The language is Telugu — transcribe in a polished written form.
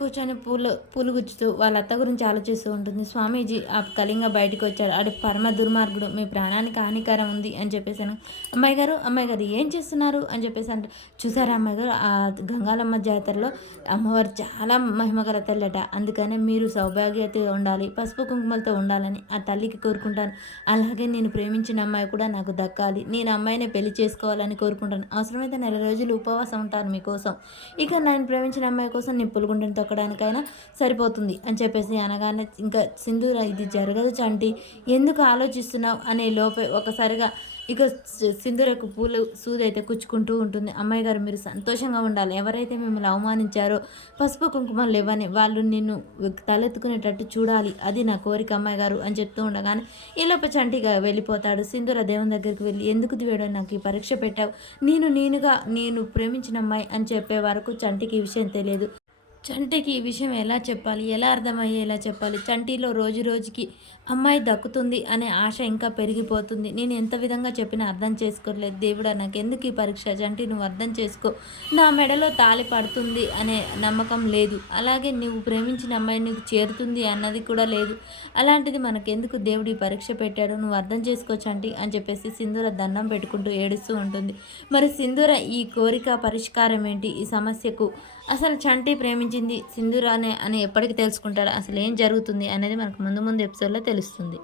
కూర్చొని పూలు గుచ్చుతూ వాళ్ళ అత్త గురించి ఆలోచిస్తూ ఉంటుంది. స్వామీజీ ఆ కళింగ బయటికి వచ్చాడు. ఆడు పరమ దుర్మార్గుడు, మీ ప్రాణానికి హానికరం ఉంది అని చెప్పేసాను. అమ్మాయి గారు ఏం చేస్తున్నారు అని చెప్పేసి అంటే, చూసారా అమ్మాయి గారు, ఆ గంగాలమ్మ జాతరలో అమ్మవారు చాలా మహిమగల తల్లట. అందుకనే మీరు సౌభాగ్యతగా ఉండాలి, పసుపు కుంకుమలతో ఉండాలని ఆ తల్లికి కోరుకుంటాను. అలాగే నేను ప్రేమించిన అమ్మాయి కూడా నాకు దక్కాలి, నేను అమ్మాయినే పెళ్లి చేసుకోవాలని కోరుకుంటాను. అవసరమైతే 4 రోజులు ఉపవాసం ఉంటాను మీకోసం. ఇక నేను ప్రేమించిన అమ్మాయి కోసం నేను పులిగుండను తొక్కడానికైనా సరిపోతుంది అని చెప్పేసి అనగానే, ఇంకా సింధూర ఇది జరగదు చంటి, ఎందుకు ఆలోచిస్తున్నావు అనే లోపే ఒకసారిగా ఇక సింధూరకు పూలు సూదైతే కుచ్చుకుంటూ ఉంటుంది. అమ్మాయి గారు మీరు సంతోషంగా ఉండాలి, ఎవరైతే మిమ్మల్ని అవమానించారో పసుపు కుంకుమలు లేవని వాళ్ళు నిన్ను తలెత్తుకునేటట్టు చూడాలి, అది నా కోరిక అమ్మాయి గారు అని చెప్తూ ఉండగానే ఈలోపు చంటిగా వెళ్ళిపోతాడు. సింధూర దేవుని దగ్గరికి వెళ్ళి, ఎందుకు దివేడో నాకు ఈ పరీక్ష పెట్టావు, నేను ప్రేమించిన అమ్మాయి అని చెప్పే వరకు చంటికి ఈ విషయం తెలియదు. చంటికి ఈ విషయం ఎలా చెప్పాలి, ఎలా అర్థమయ్యేలా చెప్పాలి, చంటిలో రోజు రోజుకి అమ్మాయి దక్కుతుంది అనే ఆశ ఇంకా పెరిగిపోతుంది. నేను ఎంత విధంగా చెప్పినా అర్థం చేసుకోలేదు. దేవుడా నాకెందుకు ఈ పరీక్ష, చంటి నువ్వు అర్థం చేసుకో, నా మెడలో తాళి పడుతుంది అనే నమ్మకం లేదు, అలాగే నువ్వు ప్రేమించిన అమ్మాయి నీకు చేరుతుంది అన్నది కూడా లేదు. అలాంటిది మనకెందుకు దేవుడు ఈ పరీక్ష పెట్టాడు, నువ్వు అర్థం చేసుకో చంటి అని చెప్పేసి సింధూర దండం పెట్టుకుంటూ ఏడుస్తూ ఉంటుంది. మరి సింధూర ఈ కోరిక పరిష్కారం ఏంటి ఈ సమస్యకు, అసలు చంటి ప్రేమించింది సింధూరానే అని ఎప్పటికి తెలుసుకుంటాడు, అసలు ఏం జరుగుతుంది అనేది మనకు ముందు ముందు ఎపిసోడ్లో తెలుస్తుంది.